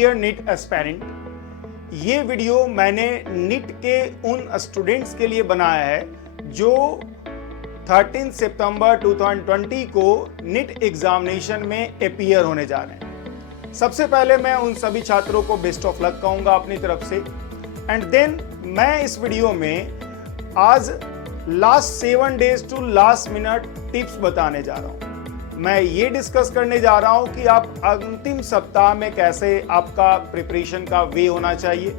Dear NEET aspirant, ये video मैंने NEET के उन स्टूडेंट्स के लिए बनाया है जो 13 सितंबर 2020 को नीट एग्जामिनेशन में अपीयर होने जा रहे हैं। सबसे पहले मैं उन सभी छात्रों को बेस्ट ऑफ लक कहूंगा अपनी तरफ से, एंड देन मैं इस वीडियो में आज last 7 days to last minute tips बताने जा रहा हूं। मैं ये डिस्कस करने जा रहा हूं कि आप अंतिम सप्ताह में कैसे आपका प्रिपरेशन का वे होना चाहिए,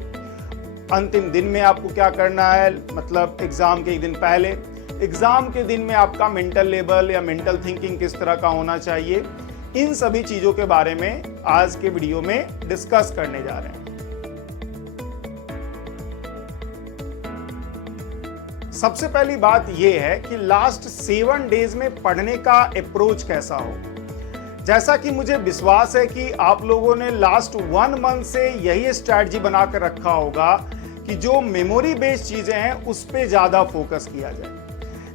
अंतिम दिन में आपको क्या करना है, मतलब एग्जाम के एक दिन पहले, एग्जाम के दिन में आपका मेंटल लेवल या मेंटल थिंकिंग किस तरह का होना चाहिए, इन सभी चीजों के बारे में आज के वीडियो में डिस्कस करने जा रहे हैं। सबसे पहली बात यह है कि लास्ट 7 डेज में पढ़ने का अप्रोच कैसा हो। जैसा कि मुझे विश्वास है कि आप लोगों ने लास्ट 1 मंथ से यही स्ट्रैटेजी बनाकर रखा होगा कि जो मेमोरी बेस्ड चीजें हैं उस पे ज्यादा फोकस किया जाए।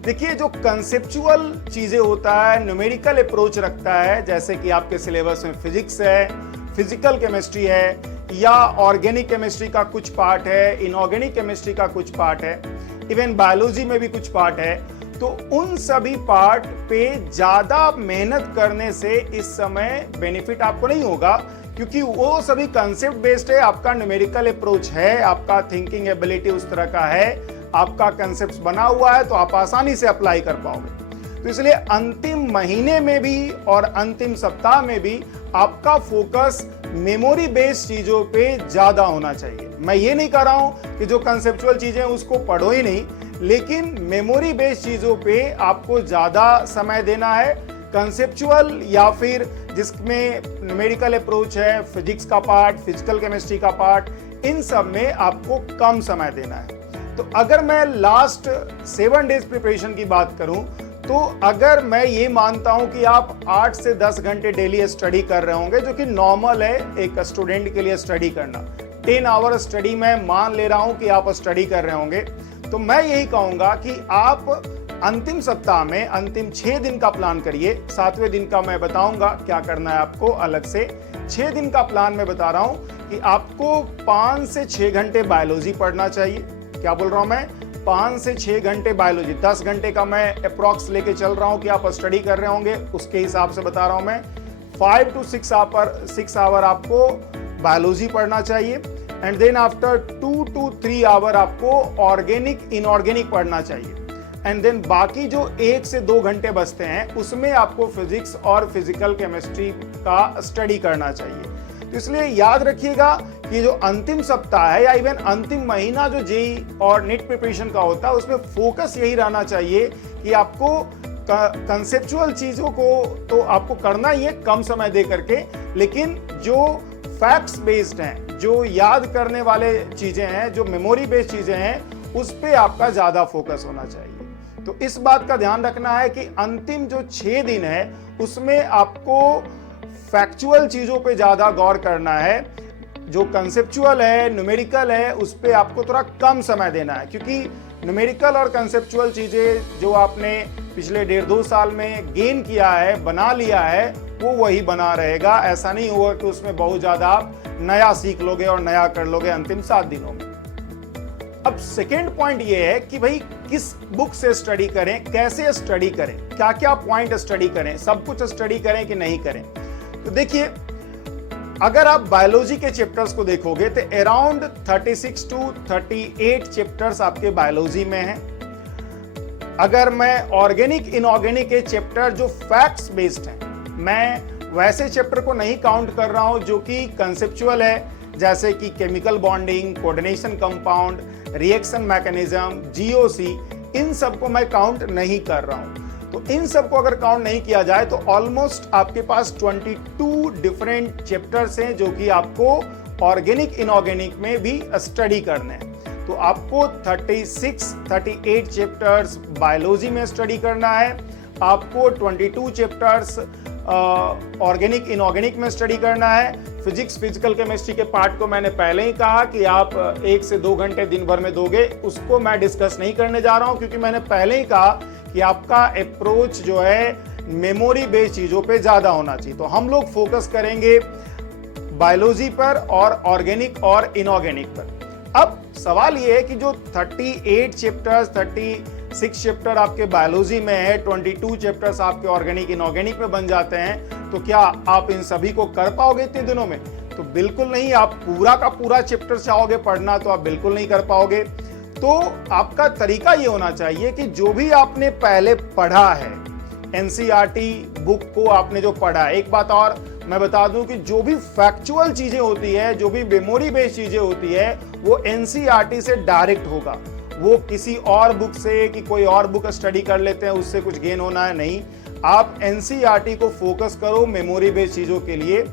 देखिए, जो कंसेप्चुअल चीजें होता है, न्यूमेरिकल अप्रोच रखता है, जैसे कि आपके सिलेबस में फिजिक्स है, फिजिकल केमिस्ट्री है, या ऑर्गेनिक केमिस्ट्री का कुछ पार्ट है, इनऑर्गेनिक केमिस्ट्री का कुछ पार्ट है, इवन बायोलॉजी में भी कुछ पार्ट है, तो उन सभी पार्ट पे ज्यादा मेहनत करने से इस समय बेनिफिट आपको नहीं होगा, क्योंकि वो सभी कंसेप्ट बेस्ड है। आपका न्यूमेरिकल अप्रोच है, आपका थिंकिंग एबिलिटी उस तरह का है, आपका कंसेप्ट बना हुआ है, तो आप आसानी से अप्लाई कर पाओगे। तो इसलिए अंतिम महीने में भी और अंतिम सप्ताह में भी आपका फोकस मेमोरी बेस्ड चीजों पे ज्यादा होना चाहिए। मैं ये नहीं कह रहा हूं कि जो कंसेप्चुअल चीजें उसको पढ़ो ही नहीं, लेकिन मेमोरी बेस्ड चीजों पे आपको ज्यादा समय देना है। कंसेप्चुअल या फिर जिसमें न्यूमेरिकल अप्रोच है, फिजिक्स का पार्ट, फिजिकल केमिस्ट्री का पार्ट, इन सब में आपको कम समय देना है। तो अगर मैं लास्ट 7 डेज प्रिपरेशन की बात करूं, तो अगर मैं ये मानता हूं कि आप 8 से 10 घंटे डेली स्टडी कर रहे होंगे, जो कि नॉर्मल है एक स्टूडेंट के लिए स्टडी करना, 10 आवर स्टडी मैं मान ले रहा हूं कि आप स्टडी कर रहे होंगे, तो मैं यही कहूंगा कि आप अंतिम सप्ताह में अंतिम 6 दिन का प्लान करिए। 7वें दिन का मैं बताऊंगा क्या करना है आपको अलग से। 6 दिन का प्लान मैं बता रहा हूं कि आपको 5 से 6 घंटे बायोलॉजी पढ़ना चाहिए। क्या बोल रहा हूं मैं? 5 से 6 घंटे बायोलॉजी, 10 घंटे का मैं अप्रॉक्स लेके चल रहा हूं कि आप स्टडी कर रहे होंगे, उसके हिसाब से बता रहा हूं मैं। 5 to 6 आवर आपको बायोलॉजी पढ़ना चाहिए, and then after 2 to 3 hour आपको ऑर्गेनिक इनऑर्गेनिक पढ़ना चाहिए, एंड देन बाकी जो 1 से 2 घंटे बचते हैं उसमें आपको फिजिक्स और फिजिकल केमिस्ट्री का स्टडी करना चाहिए। तो इसलिए याद रखिएगा कि जो अंतिम सप्ताह है या इवन अंतिम महीना जो जेई और नेट प्रिपरेशन का होता है, उसमें फोकस यही रहना चाहिए कि आपको कंसेप्चुअल चीजों को तो आपको करना ही है कम समय दे करके, लेकिन जो फैक्ट्स बेस्ड हैं, जो याद करने वाले चीजें हैं, जो मेमोरी बेस्ड चीजें हैं, उस पे आपका ज्यादा फोकस होना चाहिए। तो इस बात का ध्यान रखना है कि अंतिम जो 6 दिन है उसमें आपको फैक्चुअल चीजों पे ज्यादा गौर करना है, जो कंसेप्चुअल है, न्यूमेरिकल है, उस पे आपको थोड़ा कम समय देना है, क्योंकि न्यूमेरिकल और कंसेप्चुअल चीजें जो आपने पिछले 1.5-2 साल में गेन किया है, बना लिया है, वो वही बना रहेगा। ऐसा नहीं होगा कि उसमें बहुत ज्यादा आप नया सीख लोगे और नया कर लोगे अंतिम 7 दिनों में। अब सेकेंड पॉइंट ये है कि भाई किस बुक से स्टडी करें, कैसे स्टडी करें, क्या क्या पॉइंट स्टडी करें, सब कुछ स्टडी करें कि नहीं करें। तो देखिए, अगर आप बायोलॉजी के चैप्टर्स को देखोगे तो अराउंड 36 to 38 चैप्टर्स आपके बायोलॉजी में हैं। अगर मैं ऑर्गेनिक इनऑर्गेनिक के चैप्टर जो फैक्ट्स बेस्ड हैं, मैं वैसे चैप्टर को नहीं काउंट कर रहा हूं जो कि कंसेप्चुअल है, जैसे कि chemical bonding, coordination compound, reaction mechanism, GOC, इन सबको मैं काउंट नहीं कर रहा हूं। तो इन सबको अगर काउंट नहीं किया जाए तो ऑलमोस्ट आपके पास 22 डिफरेंट चैप्टर्स हैं जो कि आपको ऑर्गेनिक इनऑर्गेनिक में भी स्टडी करने हैं। तो आपको 38 चैप्टर्स बायोलॉजी में स्टडी करना है, आपको 22 चैप्टर्स ऑर्गेनिक इनऑर्गेनिक में स्टडी करना है। फिजिक्स फिजिकल केमिस्ट्री के पार्ट को मैंने पहले ही कहा कि आप 1 से 2 घंटे दिन भर में दोगे, उसको मैं डिस्कस नहीं करने जा रहा हूं, क्योंकि मैंने पहले ही कहा कि आपका अप्रोच जो है मेमोरी बेस्ड चीजों पे ज्यादा होना चाहिए। तो हम लोग फोकस करेंगे बायोलॉजी पर और ऑर्गेनिक और इनऑर्गेनिक पर। अब सवाल ये है कि जो 38 चैप्टर्स 36 चैप्टर आपके बायोलॉजी में है, 22 चैप्टर्स आपके ऑर्गेनिक इनऑर्गेनिक में बन जाते हैं, तो क्या आप इन सभी को कर पाओगे इतने दिनों में? तो बिल्कुल नहीं। आप पूरा का पूरा चैप्टर चाहोगे पढ़ना तो आप बिल्कुल नहीं कर पाओगे। तो आपका तरीका ये होना चाहिए कि जो भी आपने पहले पढ़ा है, एनसीईआरटी बुक को आपने जो पढ़ा है, एक बात और मैं बता दूं कि जो भी फैक्चुअल चीजें होती है, जो भी मेमोरी बेस्ड चीजें होती है, वो एनसीईआरटी से डायरेक्ट होगा। वो किसी और बुक से कि कोई और बुक स्टडी कर लेते हैं उससे कुछ गेन होना है, नहीं। आप एनसीईआरटी को फोकस करो मेमोरी बेस्ड चीजों के लिए,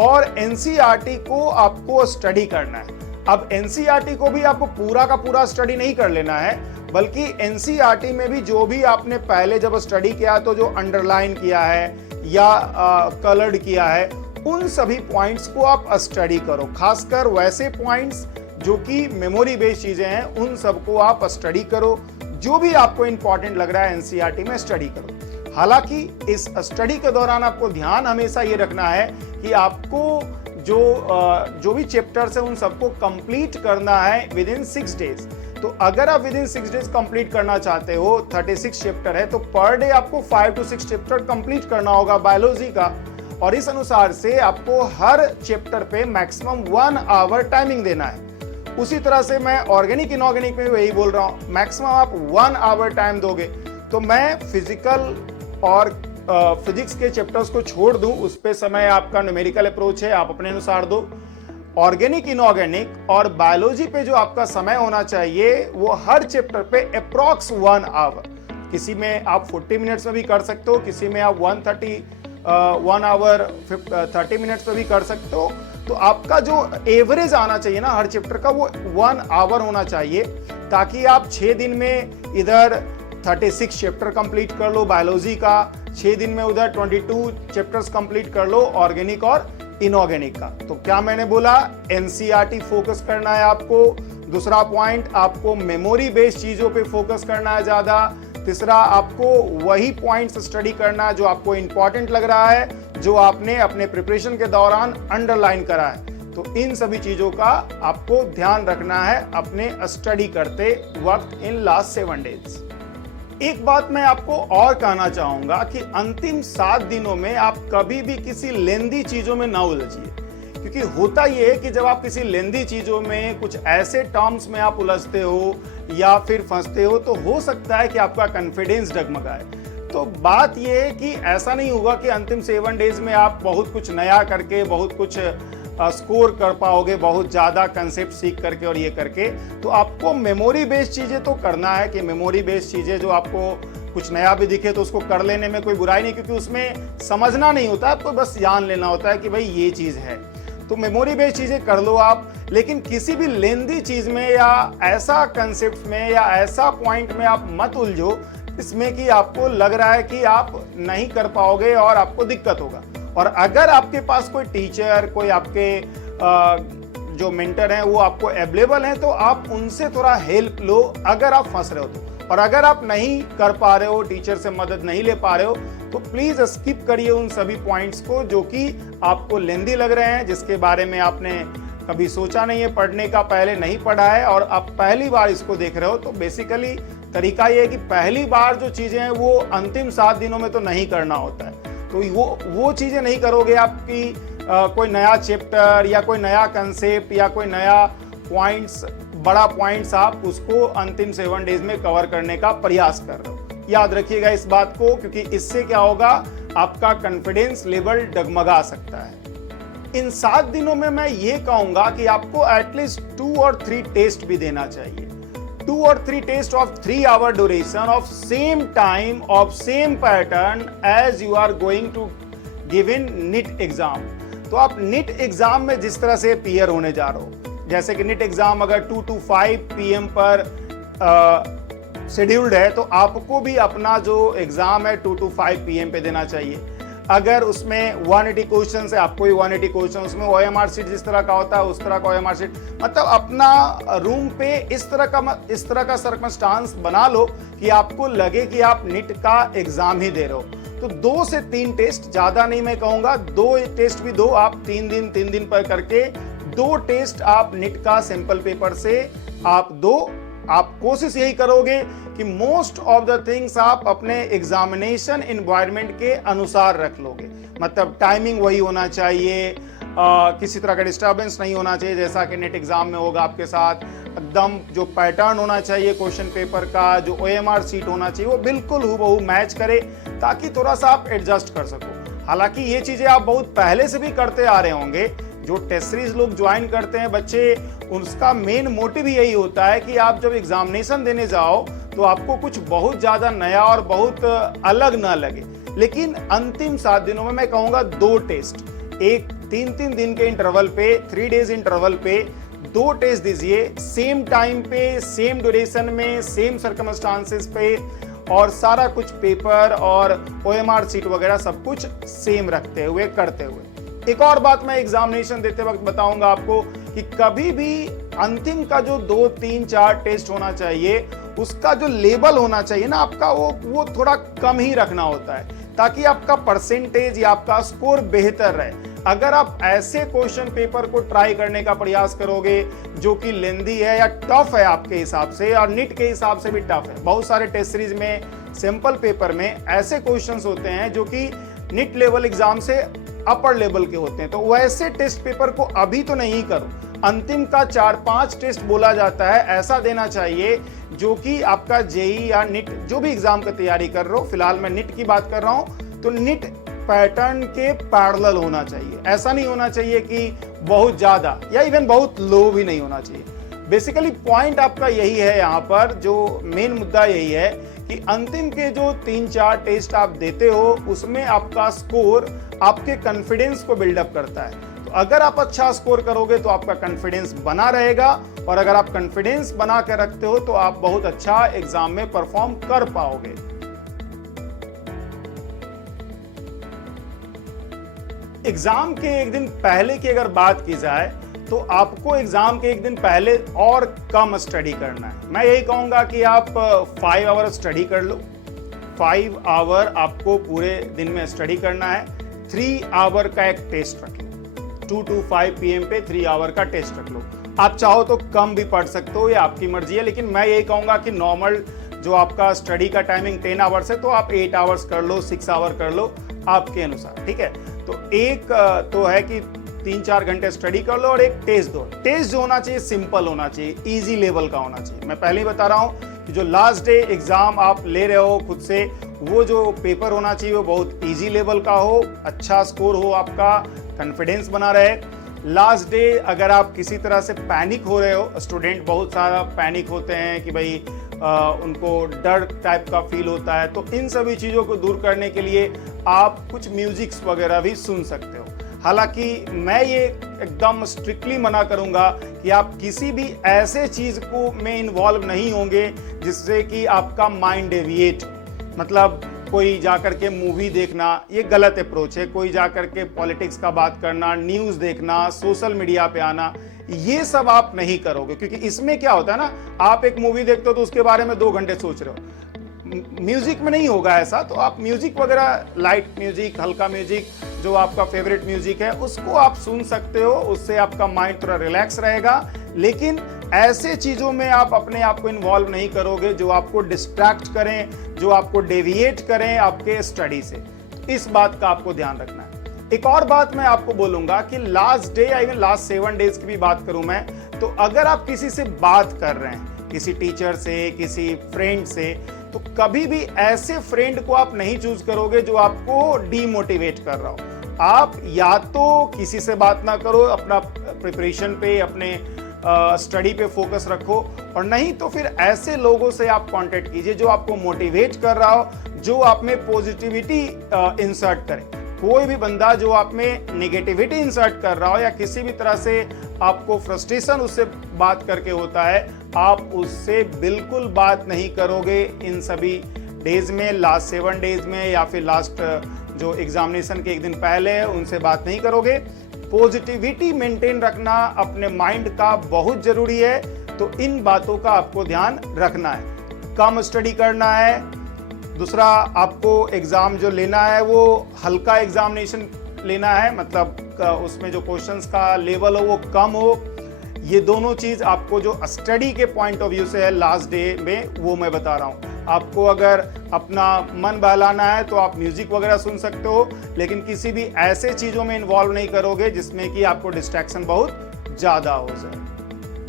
और एनसीईआरटी को आपको स्टडी करना है। अब एनसीईआरटी को भी आपको पूरा का पूरा स्टडी नहीं कर लेना है, बल्कि एनसीईआरटी में भी जो भी आपने पहले जब स्टडी किया तो जो अंडरलाइन किया है या कलर्ड किया है, उन सभी पॉइंट्स को आप स्टडी करो। खासकर वैसे पॉइंट्स जो कि मेमोरी बेस्ड चीजें हैं, उन सबको आप स्टडी करो। जो भी आपको इंपॉर्टेंट लग रहा है एनसीईआरटी में स्टडी करो। हालांकि इस स्टडी के दौरान आपको ध्यान हमेशा ये रखना है कि आपको जो भी चैप्टर्स है उन सबको कंप्लीट करना है विद इन 6 डेज। तो अगर आप विद इन 6 डेज कंप्लीट करना चाहते हो, 36 चैप्टर है, तो पर डे आपको 5 to 6 चैप्टर कंप्लीट करना होगा बायोलॉजी का। और इस अनुसार से आपको हर चैप्टर पे मैक्सिमम 1 आवर टाइमिंग देना है। उसी तरह से मैं ऑर्गेनिक इनऑर्गेनिक में वही बोल रहा हूं, मैक्सिमम आप 1 आवर टाइम दोगे। तो मैं फिजिकल और फिजिक्स के चैप्टर्स को छोड़ दूं, उस पे समय आपका न्यूमेरिकल अप्रोच है, आप अपने अनुसार दो। ऑर्गेनिक इनऑर्गेनिक और बायोलॉजी पे जो आपका समय होना चाहिए वो हर चैप्टर पे अप्रॉक्स 1 आवर। किसी में आप 40 मिनट्स में भी कर सकते हो, किसी में आप 1 आवर 30 मिनट्स में भी कर सकते हो। तो आपका जो एवरेज आना चाहिए ना हर चैप्टर का, वो 1 आवर होना चाहिए, ताकि आप 6 दिन में इधर 36 चैप्टर कंप्लीट कर लो बायोलॉजी का, 6 दिन में उधर 22 चैप्टर्स कंप्लीट कर लो ऑर्गेनिक और इनऑर्गेनिक का। तो क्या मैंने बोला, एनसीईआरटी फोकस करना है आपको। दूसरा पॉइंट, आपको मेमोरी बेस्ड चीजों पे फोकस करना है ज्यादा। तीसरा, आपको वही पॉइंट्स स्टडी करना है जो आपको इंपॉर्टेंट लग रहा है, जो आपने अपने प्रिपरेशन के दौरान अंडरलाइन करा है। तो इन सभी चीजों का आपको ध्यान रखना है अपने स्टडी करते वक्त इन लास्ट 7 डेज। एक बात मैं आपको और कहना चाहूंगा कि अंतिम 7 दिनों में आप कभी भी किसी लेंदी चीजों में ना उलझिए, क्योंकि होता यह है कि जब आप किसी लेंदी चीजों में कुछ ऐसे टर्म्स में आप उलझते हो या फिर फंसते हो, तो हो सकता है कि आपका कॉन्फिडेंस डगमगाए। तो बात यह है कि ऐसा नहीं होगा कि अंतिम 7 डेज में आप बहुत कुछ नया करके बहुत कुछ स्कोर कर पाओगे, बहुत ज्यादा कंसेप्ट सीख करके और ये करके। तो आपको मेमोरी बेस्ड चीजें तो करना है कि मेमोरी बेस्ड चीजें जो आपको कुछ नया भी दिखे तो उसको कर लेने में कोई बुराई नहीं, क्योंकि उसमें समझना नहीं होता, आपको बस जान लेना होता है कि भाई ये चीज है। तो मेमोरी बेस्ड चीजें कर लो आप, लेकिन किसी भी लेंदी चीज में या ऐसा कंसेप्ट में या ऐसा पॉइंट में आप मत उलझो इसमें कि आपको लग रहा है कि आप नहीं कर पाओगे और आपको दिक्कत होगा। और अगर आपके पास कोई टीचर, कोई आपके जो मेंटर हैं वो आपको अवेलेबल हैं, तो आप उनसे थोड़ा हेल्प लो अगर आप फंस रहे हो तो। और अगर आप नहीं कर पा रहे हो, टीचर से मदद नहीं ले पा रहे हो, तो प्लीज स्किप करिए उन सभी पॉइंट्स को जो कि आपको लेंदी लग रहे हैं, जिसके बारे में आपने कभी सोचा नहीं है पढ़ने का, पहले नहीं पढ़ा है और आप पहली बार इसको देख रहे हो। तो बेसिकली तरीका ये है कि पहली बार जो चीजें हैं वो अंतिम 7 दिनों में तो नहीं करना होता है। तो वो चीजें नहीं करोगे आपकी कोई नया चैप्टर या कोई नया कंसेप्ट या कोई नया पॉइंट्स, बड़ा पॉइंट्स आप उसको अंतिम 7 डेज में कवर करने का प्रयास कर रहे हो। याद रखिएगा इस बात को, क्योंकि इससे क्या होगा, आपका कॉन्फिडेंस लेवल डगमगा सकता है। इन 7 दिनों में मैं ये कहूंगा कि आपको एटलीस्ट 2 और 3 टेस्ट भी देना चाहिए। 2 or 3 tests of 3 hour duration of same time of same pattern as you are going to give in NIT exam। तो आप NIT एग्जाम में जिस तरह से अपीयर होने जा रहे हो, जैसे कि NIT एग्जाम अगर 2 to 5 PM पर शेड्यूल्ड है, तो आपको भी अपना जो एग्जाम है 2 to 5 PM पे देना चाहिए। अगर उसमें 180 क्वेश्चन है, आपको 180 क्वेश्चन, उसमें OMR शीट जिस तरह का होता है उस तरह का OMR शीट, मतलब अपना रूम पे इस तरह का सर्कमस्टांस बना लो कि आपको लगे कि आप NIT का एग्जाम ही दे रहे हो। तो 2 से 3 टेस्ट, ज्यादा नहीं मैं कहूंगा, 2 टेस्ट भी दो आप, 3 दिन पर करके 2 टेस्ट आप निट का सैंपल पेपर से आप दो। आप कोशिश यही करोगे कि मोस्ट ऑफ द थिंग्स आप अपने एग्जामिनेशन एनवायरनमेंट के अनुसार रख लोगे। मतलब टाइमिंग वही होना चाहिए, किसी तरह का डिस्टर्बेंस नहीं होना चाहिए जैसा कि नेट एग्जाम में होगा आपके साथ। एकदम जो पैटर्न होना चाहिए क्वेश्चन पेपर का, जो OMR सीट होना चाहिए, वो बिल्कुल हूबहू मैच करे, ताकि थोड़ा सा आप एडजस्ट कर सको। हालांकि ये चीजें आप बहुत पहले से भी करते आ रहे होंगे। जो टेस्ट सीरीज लोग ज्वाइन करते हैं बच्चे, उसका मेन मोटिव यही होता है कि आप जब एग्जामिनेशन देने जाओ तो आपको कुछ बहुत ज्यादा नया और बहुत अलग ना लगे। लेकिन अंतिम 7 दिनों में मैं कहूंगा 2 टेस्ट, एक 3 दिन के इंटरवल पे, 3 डेज इंटरवल पे 2 टेस्ट दीजिए, सेम टाइम पे, सेम ड्यूरेशन में, सेम सर्कमस्टांसेस पे, और सारा कुछ पेपर और OMR सीट वगैरह सब कुछ सेम रखते हुए करते हुए। एक और बात मैं एग्जामिनेशन देते वक्त बताऊंगा आपको कि कभी भी अंतिम का जो 2, 3, 4 टेस्ट होना चाहिए, उसका जो लेवल होना चाहिए ना आपका, वो थोड़ा कम ही रखना होता है, ताकि आपका परसेंटेज या आपका स्कोर बेहतर रहे। अगर आप ऐसे क्वेश्चन पेपर को ट्राई करने का प्रयास करोगे जो कि लेंदी है या टफ है आपके हिसाब से, और निट के हिसाब से भी टफ है, बहुत सारे टेस्ट सीरीज में सैंपल पेपर में ऐसे क्वेश्चंस होते हैं जो कि निट लेवल एग्जाम से अपर लेवल के होते हैं, तो वैसे टेस्ट पेपर को अभी तो नहीं करो। अंतिम का 4-5 टेस्ट बोला जाता है, ऐसा देना चाहिए जो कि आपका जेई या निट जो भी एग्जाम की तैयारी कर रहे हो, फिलहाल मैं निट की बात कर रहा हूं, तो निट पैटर्न के पैरेलल होना चाहिए। ऐसा नहीं होना चाहिए कि बहुत ज्यादा या इवन बहुत लो भी नहीं होना चाहिए। बेसिकली पॉइंट आपका यही है, यहाँ पर जो मेन मुद्दा यही है कि अंतिम के जो 3-4 टेस्ट आप देते हो, उसमें आपका स्कोर आपके कॉन्फिडेंस को बिल्डअप करता है। तो अगर आप अच्छा स्कोर करोगे तो आपका कॉन्फिडेंस बना रहेगा, और अगर आप कॉन्फिडेंस बना कर रखते हो तो आप बहुत अच्छा एग्जाम में परफॉर्म कर पाओगे। एग्जाम के एक दिन पहले की अगर बात की जाए तो आपको एग्जाम के एक दिन पहले और कम स्टडी करना है। मैं यही कहूंगा कि आप 5 आवर स्टडी कर लो। 5 आवर आपको पूरे दिन में स्टडी करना है। 3 आवर का एक टेस्ट रख लो, 2 to 5 PM पे 3 आवर का टेस्ट रख लो। आप चाहो तो कम भी पढ़ सकते हो, ये आपकी मर्जी है, लेकिन मैं यही कहूंगा कि नॉर्मल जो आपका स्टडी का टाइमिंग 10 आवर्स है, तो आप 8 आवर्स कर लो, 6 आवर कर लो, आपके अनुसार, ठीक है। तो एक तो है कि 3-4 घंटे स्टडी कर लो, और एक टेस्ट दो। टेस्ट जो होना चाहिए सिंपल होना चाहिए, इजी लेवल का होना चाहिए। मैं पहले ही बता रहा हूं कि जो लास्ट डे एग्जाम आप ले रहे हो खुद से, वो जो पेपर होना चाहिए वो बहुत इजी लेवल का हो, अच्छा स्कोर हो, आपका कॉन्फिडेंस बना रहे। लास्ट डे अगर आप किसी तरह से पैनिक हो रहे हो, स्टूडेंट बहुत सारा पैनिक होते हैं कि भाई उनको डर टाइप का फील होता है, तो इन सभी चीज़ों को दूर करने के लिए आप कुछ म्यूजिक्स वगैरह भी सुन सकते हो। हालांकि मैं ये एकदम स्ट्रिक्टली मना करूंगा कि आप किसी भी ऐसे चीज को में इन्वॉल्व नहीं होंगे जिससे कि आपका माइंड डेविएट, मतलब कोई जाकर के मूवी देखना, ये गलत अप्रोच है। कोई जाकर के पॉलिटिक्स का बात करना, न्यूज देखना, सोशल मीडिया पे आना, ये सब आप नहीं करोगे, क्योंकि इसमें क्या होता है ना, आप एक मूवी देखते हो तो उसके बारे में 2 घंटे सोच रहे हो। म्यूजिक में नहीं होगा ऐसा, तो आप म्यूजिक वगैरह, लाइट म्यूजिक, हल्का म्यूजिक, जो आपका फेवरेट म्यूजिक है उसको आप सुन सकते हो, उससे आपका माइंड थोड़ा रिलैक्स रहेगा। लेकिन ऐसे चीजों में आप अपने आप को इन्वॉल्व नहीं करोगे जो आपको डिस्ट्रैक्ट करें, जो आपको डेविएट करें आपके स्टडी से। तो इस बात का आपको ध्यान रखना है। एक और बात मैं आपको बोलूंगा कि लास्ट डे या इवन लास्ट 7 डेज की भी बात करूं मैं, तो अगर आप किसी से बात कर रहे हैं, किसी टीचर से, किसी फ्रेंड से, तो कभी भी ऐसे फ्रेंड को आप नहीं चूज करोगे जो आपको डीमोटिवेट कर रहा हो। आप या तो किसी से बात ना करो, अपना प्रिपरेशन पे, अपने स्टडी पे फोकस रखो, और नहीं तो फिर ऐसे लोगों से आप कांटेक्ट कीजिए जो आपको मोटिवेट कर रहा हो, जो आप में पॉजिटिविटी इंसर्ट करे। कोई भी बंदा जो आप में नेगेटिविटी इंसर्ट कर रहा हो या किसी भी तरह से आपको फ्रस्ट्रेशन उससे बात करके होता है, आप उससे बिल्कुल बात नहीं करोगे इन सभी डेज में, लास्ट 7 डेज में, या फिर लास्ट जो एग्जामिनेशन के एक दिन पहले है उनसे बात नहीं करोगे। पॉजिटिविटी मेंटेन रखना अपने माइंड का बहुत जरूरी है, तो इन बातों का आपको ध्यान रखना है। कम स्टडी करना है, दूसरा, आपको एग्ज़ाम जो लेना है वो हल्का एग्जामिनेशन लेना है, मतलब उसमें जो क्वेश्चंस का लेवल हो वो कम हो। ये दोनों चीज़ आपको जो स्टडी के पॉइंट ऑफ व्यू से है लास्ट डे में, वो मैं बता रहा हूँ। आपको अगर अपना मन बहलाना है तो आप म्यूजिक वगैरह सुन सकते हो, लेकिन किसी भी ऐसे चीज़ों में इन्वॉल्व नहीं करोगे जिसमें कि आपको डिस्ट्रैक्शन बहुत ज़्यादा हो जाए।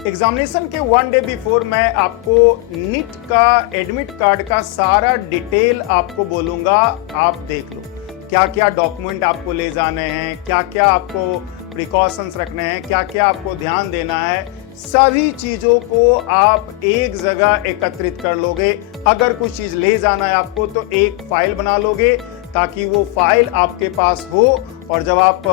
एग्जामिनेशन के 1 डे बिफोर मैं आपको नीट का एडमिट कार्ड का सारा डिटेल आपको बोलूँगा, आप देख लो क्या क्या डॉक्यूमेंट आपको ले जाने हैं, क्या क्या आपको प्रिकॉशंस रखने हैं, क्या क्या आपको ध्यान देना है। सभी चीज़ों को आप एक जगह एकत्रित कर लोगे। अगर कुछ चीज़ ले जाना है आपको तो एक फाइल बना लोगे, ताकि वो फाइल आपके पास हो, और जब आप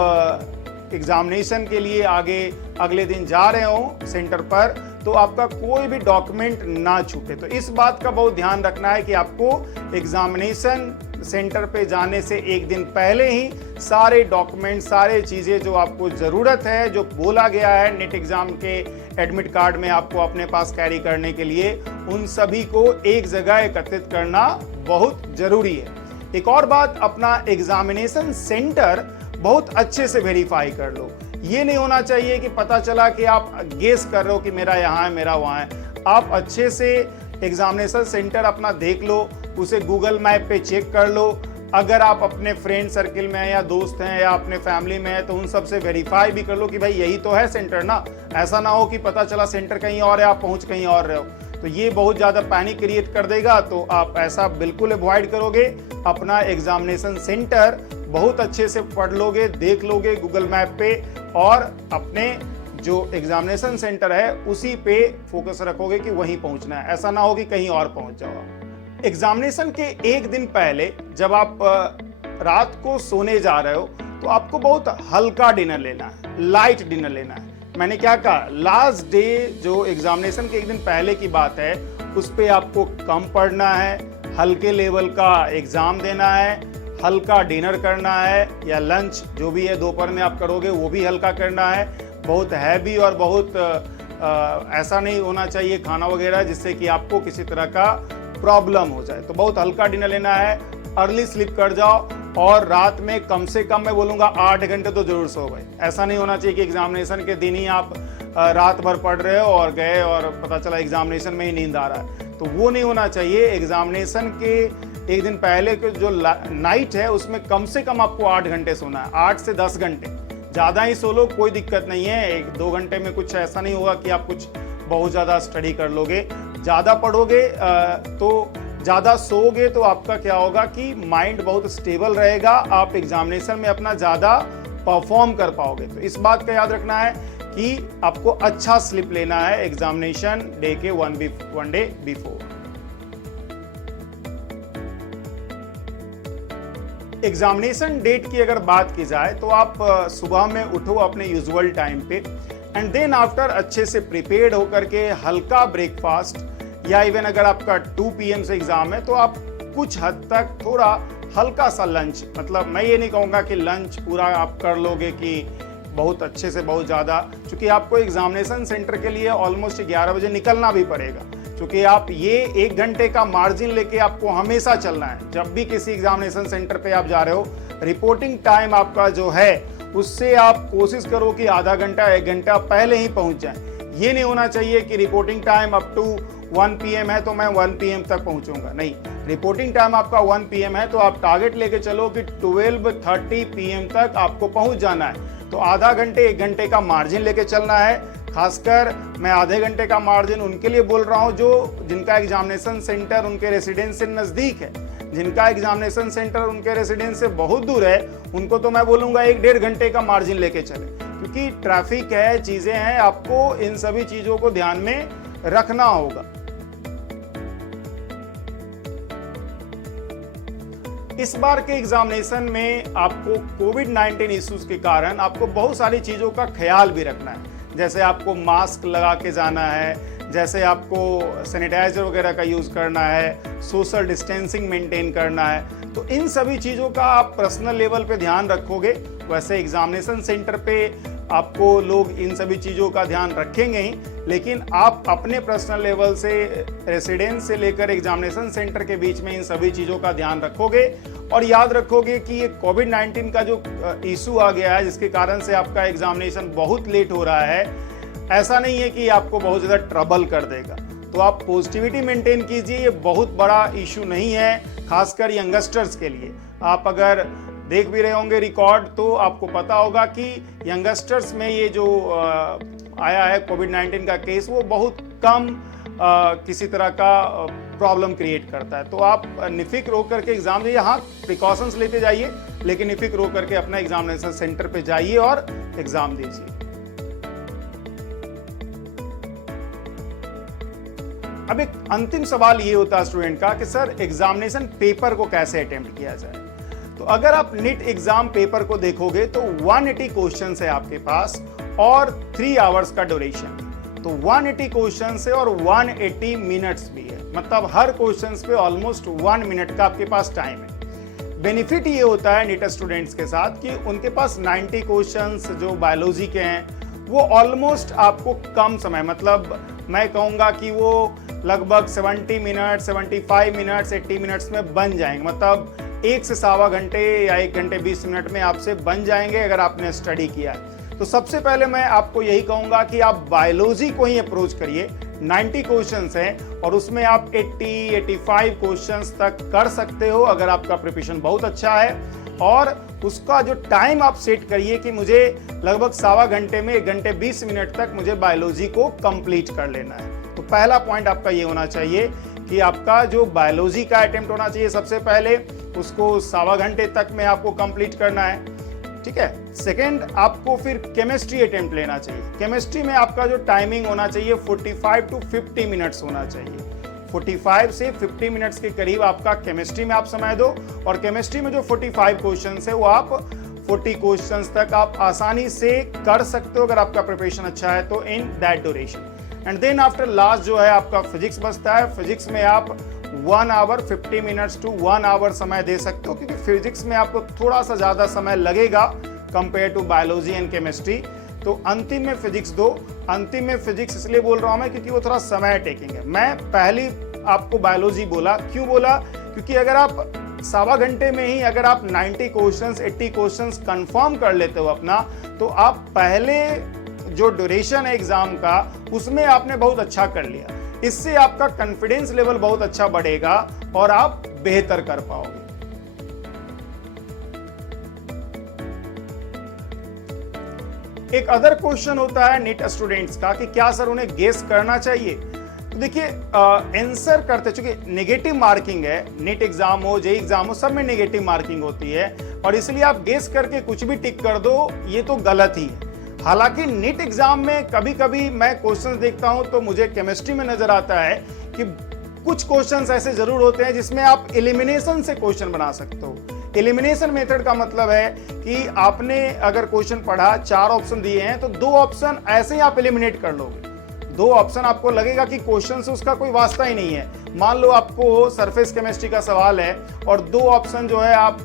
एग्जामिनेशन के लिए आगे अगले दिन जा रहे हो सेंटर पर, तो आपका कोई भी डॉक्यूमेंट ना छूटे। तो इस बात का बहुत ध्यान रखना है कि आपको एग्जामिनेशन सेंटर पे जाने से एक दिन पहले ही सारे डॉक्यूमेंट, सारे चीज़ें जो आपको ज़रूरत है, जो बोला गया है नीट एग्ज़ाम के एडमिट कार्ड में आपको अपने पास कैरी करने के लिए, उन सभी को एक जगह एकत्रित करना बहुत ज़रूरी है। एक और बात, अपना एग्जामिनेशन सेंटर बहुत अच्छे से वेरीफाई कर लो। ये नहीं होना चाहिए कि पता चला कि आप गेस कर रहे हो कि मेरा यहाँ है, मेरा वहाँ है। आप अच्छे से एग्जामिनेशन सेंटर अपना देख लो, उसे गूगल मैप पे चेक कर लो। अगर आप अपने फ्रेंड सर्किल में हैं या दोस्त हैं या अपने फैमिली में हैं तो उन सब से वेरीफाई भी कर लो कि भाई यही तो है सेंटर ना। ऐसा ना हो कि पता चला सेंटर कहीं और है, आप पहुंच कहीं और रहे हो, तो ये बहुत ज़्यादा पैनिक क्रिएट कर देगा। तो आप ऐसा बिल्कुल अवॉइड करोगे। अपना एग्जामिनेशन सेंटर बहुत अच्छे से पढ़ लोगे, देख लोगे गूगल मैप पे, और अपने जो एग्जामिनेशन सेंटर है उसी पे फोकस रखोगे कि वहीं पहुंचना है। ऐसा ना हो कि कहीं और पहुंच जाओ। एग्जामिनेशन के एक दिन पहले जब आप रात को सोने जा रहे हो तो आपको बहुत हल्का डिनर लेना है, लाइट डिनर लेना है। मैंने क्या कहा, लास्ट डे जो एग्जामिनेशन के एक दिन पहले की बात है, उस पे आपको कम पढ़ना है, हल्के लेवल का एग्जाम देना है, हल्का डिनर करना है, या लंच जो भी है दोपहर में आप करोगे वो भी हल्का करना है। बहुत हैवी और बहुत ऐसा नहीं होना चाहिए खाना वगैरह जिससे कि आपको किसी तरह का प्रॉब्लम हो जाए। तो बहुत हल्का डिनर लेना है, अर्ली स्लीप कर जाओ, और रात में कम से कम मैं बोलूँगा 8 घंटे तो जरूर सो भाई। ऐसा नहीं होना चाहिए कि एग्जामिनेशन के दिन ही आप रात भर पढ़ रहे हो और गए और पता चला एग्जामिनेशन में ही नींद आ रहा है, तो वो नहीं होना चाहिए। एग्जामिनेशन के एक दिन पहले के जो नाइट है उसमें कम से कम आपको 8 घंटे सोना है, 8 से 10 घंटे। ज़्यादा ही सो लो, कोई दिक्कत नहीं है। 1-2 घंटे में कुछ ऐसा नहीं होगा कि आप कुछ बहुत ज़्यादा स्टडी कर लोगे। ज़्यादा पढ़ोगे तो ज़्यादा सोओगे तो आपका क्या होगा कि माइंड बहुत स्टेबल रहेगा, आप एग्जामिनेशन में अपना ज़्यादा परफॉर्म कर पाओगे। तो इस बात का याद रखना है कि आपको अच्छा स्लीप लेना है एग्जामिनेशन डे के 1 डे बिफोर। एग्जामिनेशन डेट की अगर बात की जाए तो आप सुबह में उठो अपने यूजुअल टाइम पे, एंड देन आफ्टर अच्छे से प्रिपेयर्ड होकर के हल्का ब्रेकफास्ट, या इवन अगर आपका 2 PM से एग्जाम है तो आप कुछ हद तक थोड़ा हल्का सा लंच, मतलब मैं ये नहीं कहूँगा कि लंच पूरा आप कर लोगे कि बहुत अच्छे से बहुत ज़्यादा, क्योंकि आपको एग्जामिनेशन सेंटर के लिए ऑलमोस्ट 11 बजे निकलना भी पड़ेगा, क्योंकि आप ये 1 घंटे का मार्जिन लेके आपको हमेशा चलना है। जब भी किसी एग्जामिनेशन सेंटर पे आप जा रहे हो, रिपोर्टिंग टाइम आपका जो है उससे आप कोशिश करो कि आधा घंटा 1 घंटा पहले ही पहुंच जाएं। ये नहीं होना चाहिए कि reporting time up to 1 PM है तो मैं 1 PM तक पहुंचूंगा, नहीं। रिपोर्टिंग टाइम आपका 1 PM है तो आप टारगेट लेके चलो कि 12:30 PM तक आपको पहुंच जाना है। तो आधा घंटे 1 घंटे का मार्जिन लेके चलना है। खासकर मैं आधे घंटे का मार्जिन उनके लिए बोल रहा हूं जो जिनका एग्जामिनेशन सेंटर उनके रेसिडेंस से नज़दीक है। जिनका एग्जामिनेशन सेंटर उनके रेसिडेंस से बहुत दूर है, उनको तो मैं बोलूँगा 1-1.5 घंटे का मार्जिन लेके चले, क्योंकि ट्रैफिक है, चीज़ें हैं, आपको इन सभी चीज़ों को ध्यान में रखना होगा। इस बार के एग्जामिनेशन में आपको कोविड-19 इश्यूज के कारण आपको बहुत सारी चीज़ों का ख्याल भी रखना है। जैसे आपको मास्क लगा के जाना है, जैसे आपको सैनिटाइजर वगैरह का यूज़ करना है, सोशल डिस्टेंसिंग मेंटेन करना है। तो इन सभी चीज़ों का आप पर्सनल लेवल पे ध्यान रखोगे। वैसे एग्जामिनेशन सेंटर पे आपको लोग इन सभी चीज़ों का ध्यान रखेंगे ही, लेकिन आप अपने पर्सनल लेवल से, रेसिडेंस से लेकर एग्जामिनेशन सेंटर के बीच में इन सभी चीज़ों का ध्यान रखोगे और याद रखोगे कि ये कोविड-19 का जो इशू आ गया है जिसके कारण से आपका एग्जामिनेशन बहुत लेट हो रहा है, ऐसा नहीं है कि आपको बहुत ज़्यादा ट्रबल कर देगा। तो आप पॉजिटिविटी मेंटेन कीजिए, ये बहुत बड़ा इशू नहीं है, खासकर यंगस्टर्स के लिए। आप अगर देख भी रहे होंगे रिकॉर्ड तो आपको पता होगा कि यंगस्टर्स में ये जो आया है कोविड-19 का केस, वो बहुत कम किसी तरह का प्रॉब्लम क्रिएट करता है। तो आप निफिक्र होकर के एग्जाम दीजिए। हाँ, प्रिकॉशंस लेते जाइए, लेकिन निफिक्र होकर के अपना एग्जामिनेशन सेंटर पे जाइए और एग्जाम दीजिए। अब एक अंतिम सवाल ये होता है स्टूडेंट का कि सर एग्जामिनेशन पेपर को कैसे अटेम्प्ट किया जाए। तो अगर आप नीट एग्जाम पेपर को देखोगे तो 180 क्वेश्चन है आपके पास और 3 आवर्स का ड्यूरेशन। तो 180 क्वेश्चन है और 180 मिनट्स भी है, मतलब हर क्वेश्चन पे ऑलमोस्ट 1 मिनट का आपके पास टाइम है। बेनिफिट ये होता है नीट स्टूडेंट्स के साथ कि उनके पास 90 क्वेश्चंस जो बायोलॉजी के हैं वो ऑलमोस्ट आपको कम समय, मतलब मैं कहूँगा कि वो लगभग 70 मिनट, 75 मिनट्स, 80 मिनट्स में बन जाएंगे, मतलब 1 से सवा घंटे या 1 घंटे 20 मिनट में आपसे बन जाएंगे अगर आपने स्टडी किया है। तो सबसे पहले मैं आपको यही कहूँगा कि आप बायोलॉजी को ही अप्रोच करिए। 90 क्वेश्चंस हैं और उसमें आप 80-85 क्वेश्चंस तक कर सकते हो अगर आपका प्रिपरेशन बहुत अच्छा है। और उसका जो टाइम आप सेट करिए कि मुझे लगभग सवा घंटे में 1 घंटे 20 मिनट तक मुझे बायोलॉजी को कंप्लीट कर लेना है। तो पहला पॉइंट आपका ये होना चाहिए कि आपका जो बायोलॉजी का अटेम्प्ट होना चाहिए सबसे पहले, उसको सवा घंटे तक में आपको कंप्लीट करना है, ठीक है। सेकंड, आपको फिर केमिस्ट्री अटेम्प्ट लेना चाहिए। केमिस्ट्री में आपका जो टाइमिंग होना चाहिए 45 to 50 मिनट्स होना चाहिए। 45 से 50 मिनट्स के करीब आपका केमिस्ट्री में आप समय दो और केमिस्ट्री में जो 45 क्वेश्चंस है वो आप 40 क्वेश्चंस तक आप आसानी से कर सकते हो अगर आपका प्रिपरेशन अच्छा है तो, in that duration. And then after last जो है आपका फिजिक्स बचता है। फिजिक्स में आप 1 आवर 50 मिनट्स टू 1 आवर समय दे सकते हो, क्योंकि फिजिक्स में आपको थोड़ा सा ज़्यादा समय लगेगा compare to biology and chemistry. तो अंतिम में फिजिक्स दो। अंतिम में फिजिक्स इसलिए बोल रहा हूँ मैं क्योंकि वो थोड़ा समय टेकिंग है। मैं पहली आपको बायोलॉजी बोला, क्यों बोला, क्योंकि अगर आप सवा घंटे में ही अगर आप 90 क्वेश्चंस 80 क्वेश्चंस कंफर्म कर लेते हो अपना, तो आप पहले जो ड्यूरेशन है एग्जाम का उसमें आपने बहुत अच्छा कर लिया। इससे आपका कॉन्फिडेंस लेवल बहुत अच्छा बढ़ेगा और आप बेहतर कर पाओगे। एक अदर क्वेश्चन होता है नीट स्टूडेंट्स का कि क्या सर उन्हें गेस करना चाहिए। तो देखिए आंसर करते, चूंकि नेगेटिव मार्किंग है, नीट एग्जाम हो, जेईई एग्जाम हो, सब में नेगेटिव मार्किंग होती है और इसलिए आप गेस करके कुछ भी टिक कर दो, ये तो गलत ही है। हालांकि नीट एग्जाम में कभी कभी मैं क्वेश्चंस देखता हूं तो मुझे केमिस्ट्री में नजर आता है कि कुछ क्वेश्चंस ऐसे जरूर होते हैं जिसमें आप एलिमिनेशन से क्वेश्चन बना सकते हो। एलिमिनेशन मेथड का मतलब है कि आपने अगर क्वेश्चन पढ़ा, 4 ऑप्शन दिए हैं तो 2 ऑप्शन ऐसे ही आप एलिमिनेट कर लोगे। 2 ऑप्शन आपको लगेगा कि क्वेश्चन से उसका कोई वास्ता ही नहीं है। मान लो आपको सरफेस केमिस्ट्री का सवाल है और 2 ऑप्शन जो है आप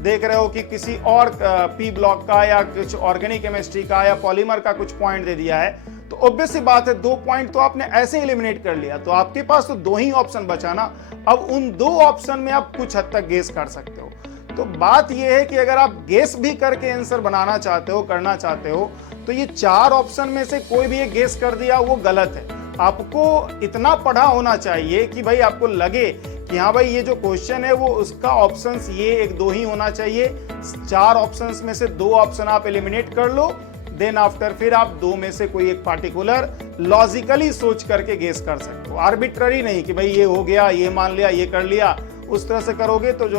देख रहे हो कि किसी और पी ब्लॉक का या कुछ ऑर्गेनिक केमिस्ट्री का या पॉलीमर का कुछ पॉइंट दे दिया है, तो ऑब्वियस सी बात है 2 पॉइंट तो आपने ऐसे एलिमिनेट कर लिया, तो आपके पास तो 2 ही ऑप्शन बचा ना। अब उन 2 ऑप्शन में आप कुछ हद तक गेस कर सकते हो। तो बात यह है कि अगर आप गेस भी करके आंसर बनाना चाहते हो, करना चाहते हो, तो ये 4 ऑप्शन में से कोई भी एक गेस कर दिया वो गलत है। आपको इतना पढ़ा होना चाहिए कि भाई आपको लगे कि हाँ भाई ये जो क्वेश्चन है वो उसका ऑप्शंस ये 1-2 ही होना चाहिए। 4 ऑप्शंस में से 2 ऑप्शन आप एलिमिनेट कर लो, देन आफ्टर फिर आप 2 में से कोई एक पार्टिकुलर लॉजिकली सोच करके गेस कर सकते हो। आर्बिट्ररी नहीं कि भाई ये हो गया, ये मान लिया, ये कर लिया, उस तरह से करोगे तो जो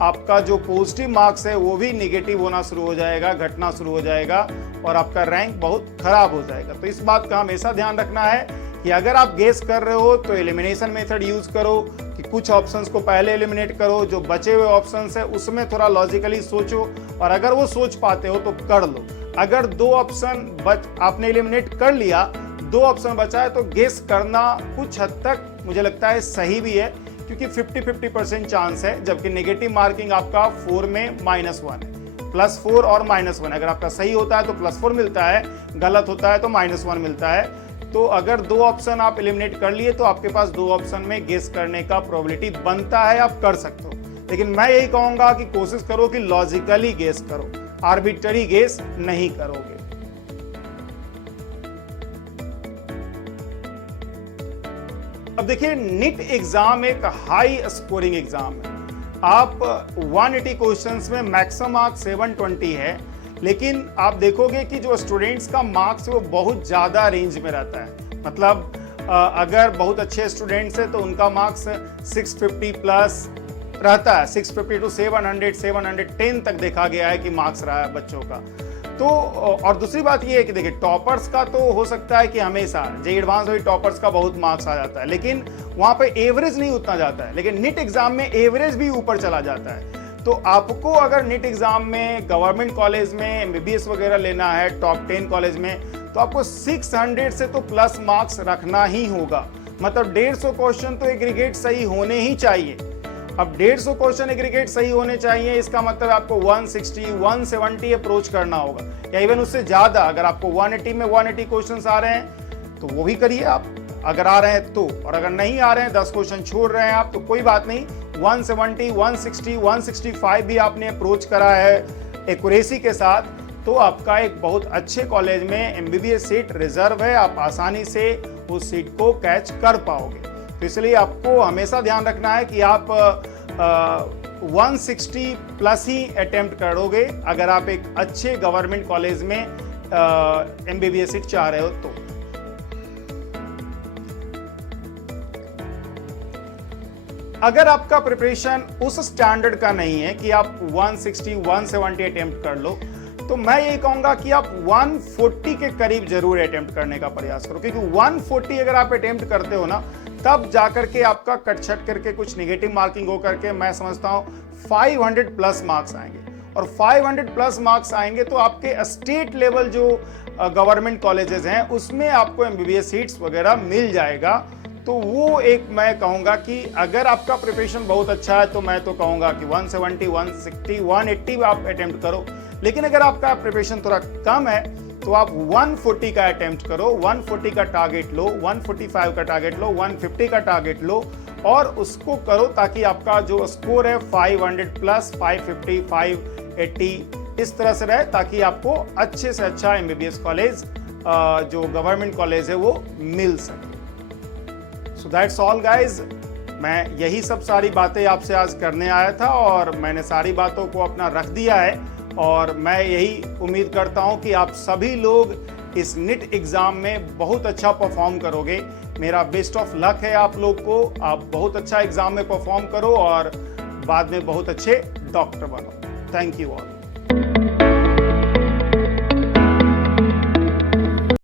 आपका जो पॉजिटिव मार्क्स है वो भी निगेटिव होना शुरू हो जाएगा, घटना शुरू हो जाएगा और आपका रैंक बहुत खराब हो जाएगा। तो इस बात का हमेशा ध्यान रखना है कि अगर आप गेस कर रहे हो तो एलिमिनेशन मेथड यूज करो कि कुछ ऑप्शंस को पहले एलिमिनेट करो, जो बचे हुए ऑप्शंस है उसमें थोड़ा लॉजिकली सोचो और अगर वो सोच पाते हो तो कर लो। अगर 2 ऑप्शन आपने एलिमिनेट कर लिया, 2 ऑप्शन बचा है तो गेस करना कुछ हद तक मुझे लगता है सही भी है, क्योंकि 50-50% चांस है, जबकि नेगेटिव मार्किंग आपका 4 में -1 है। +4 और -1, अगर आपका सही होता है तो +4 मिलता है, गलत होता है तो -1 मिलता है। तो अगर 2 ऑप्शन आप एलिमिनेट कर लिए तो आपके पास 2 ऑप्शन में गेस करने का प्रोबेबिलिटी बनता है, आप कर सकते हो। लेकिन मैं यही कहूंगा कि कोशिश करो कि लॉजिकली गेस करो, आर्बिट्ररी गेस नहीं करोगे। अब देखिए, नीट एग्जाम एक हाई स्कोरिंग एग्जाम है। आप 180 क्वेश्चंस में मैक्सिमम मार्क्स 720 है, लेकिन आप देखोगे कि जो स्टूडेंट्स का मार्क्स वो बहुत ज़्यादा रेंज में रहता है। मतलब अगर बहुत अच्छे स्टूडेंट्स हैं तो उनका मार्क्स 650 प्लस रहता है, 650 टू 700, 710 तक देखा गया है कि मार्क्स रहा है बच्चों का। तो और दूसरी बात ये है कि देखिए, टॉपर्स का तो हो सकता है कि हमेशा जेईई एडवांस में टॉपर्स का बहुत मार्क्स आ जाता है, लेकिन वहाँ पे एवरेज नहीं उतना जाता है। लेकिन नीट एग्जाम में एवरेज भी ऊपर चला जाता है। तो आपको अगर नीट एग्जाम में गवर्नमेंट कॉलेज में एमबीबीएस वगैरह लेना है टॉप 10 कॉलेज में, तो आपको 600 से तो प्लस मार्क्स रखना ही होगा। मतलब 150 क्वेश्चन तो एग्रीगेट सही होने ही चाहिए। अब 150 क्वेश्चन एग्रीगेट सही होने चाहिए, इसका मतलब आपको 160, 170 अप्रोच करना होगा, या इवन उससे ज्यादा। अगर आपको 180 में 180 क्वेश्चंस आ रहे हैं तो वो भी करिए आप, अगर आ रहे हैं तो। और अगर नहीं आ रहे हैं, 10 क्वेश्चन छोड़ रहे हैं आप, तो कोई बात नहीं, 170, 160, 165 भी आपने अप्रोच करा है एक्यूरेसी के साथ, तो आपका एक बहुत अच्छे कॉलेज में एमबीबीएस सीट रिजर्व है। आप आसानी से उस सीट को कैच कर पाओगे। तो इसलिए आपको हमेशा ध्यान रखना है कि आप 160 प्लस ही अटेम्प्ट करोगे अगर आप एक अच्छे गवर्नमेंट कॉलेज में एमबीबीएस सीट चाह रहे हो तो। अगर आपका प्रिपरेशन उस स्टैंडर्ड का नहीं है कि आप 160, 170 अटेम्प्ट कर लो, तो मैं ये कहूंगा कि आप 140 के करीब जरूर अटेम्प्ट करने का प्रयास करो, क्योंकि 140 अगर आप अटेम्प्ट करते हो ना, तब जाकर के आपका कट छट करके कुछ नेगेटिव मार्किंग हो करके मैं समझता हूं 500 प्लस मार्क्स आएंगे। और 500 प्लस मार्क्स आएंगे तो आपके स्टेट लेवल जो गवर्नमेंट कॉलेजेस हैं उसमें आपको एमबीबीएस सीट्स वगैरह मिल जाएगा। तो वो एक मैं कहूंगा कि अगर आपका प्रिपरेशन बहुत अच्छा है तो मैं तो कहूंगा कि 170, 160, 180 आप अटेम्प्ट करो। लेकिन अगर आपका प्रिपरेशन थोड़ा कम है तो आप 140 का अटेम्प्ट करो, 140 का टारगेट लो, 145 का टारगेट लो, 150 का टारगेट लो और उसको करो, ताकि आपका जो स्कोर है 500 प्लस, 550, 580 इस तरह से रहे, ताकि आपको अच्छे से अच्छा एमबीबीएस कॉलेज जो गवर्नमेंट कॉलेज है वो मिल सके। So that's all guys. मैं यही सब सारी बातें आपसे आज करने आया था और मैंने सारी बातों को अपना रख दिया है, और मैं यही उम्मीद करता हूं कि आप सभी लोग इस नीट एग्जाम में बहुत अच्छा परफॉर्म करोगे। मेरा बेस्ट ऑफ लक है आप लोग को। आप बहुत अच्छा एग्जाम में परफॉर्म करो और बाद में बहुत अच्छे डॉक्टर बनो। Thank you all.